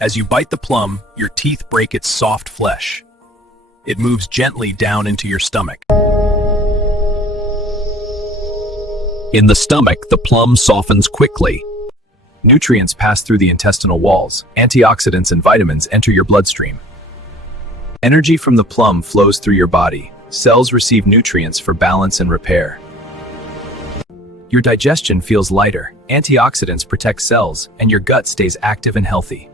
As you bite the plum, your teeth break its soft flesh. It moves gently down into your stomach. In the stomach, the plum softens quickly. Nutrients pass through the intestinal walls. Antioxidants and vitamins enter your bloodstream. Energy from the plum flows through your body. Cells receive nutrients for balance and repair. Your digestion feels lighter. Antioxidants protect cells, and your gut stays active and healthy.